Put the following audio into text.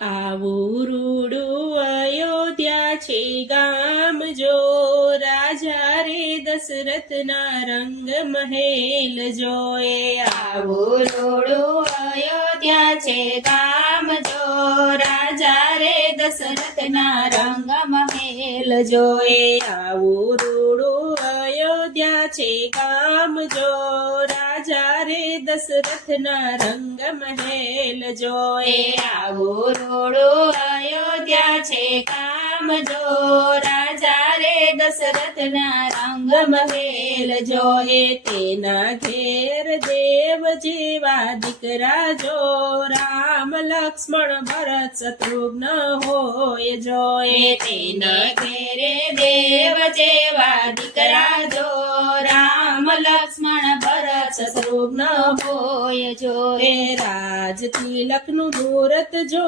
આવું રૂડું અયોધ્યા છે ગામ જો, રાજા રે દશરથના રંગ મહેલ જોએ. આવું રૂડું અયોધ્યા છે ગામ જો, રાજા રે દશરથના રંગ મહેલ જોએ. આવું રૂડું અયોધ્યા છે ગામ જો, રાજા રે દશરથના રંગ મહેલ જોએ. આવું રૂડું અયોધ્યા છે ગામ જો, રાજા રે દશરથના રંગ મહેલ જોએ. તેના ઘેર દેવ જેવા દીકરા જો, રામ લક્ષ્મણ ભરત શત્રુઘ્ન હોય જોએ. તેના ઘેરે દેવ જેવા દીકરા જો, રામ લક્ષ્મણ ભરત શત્રુઘ્ન હોય જોએ. રાજ તિલકનું મુહૂર્ત જો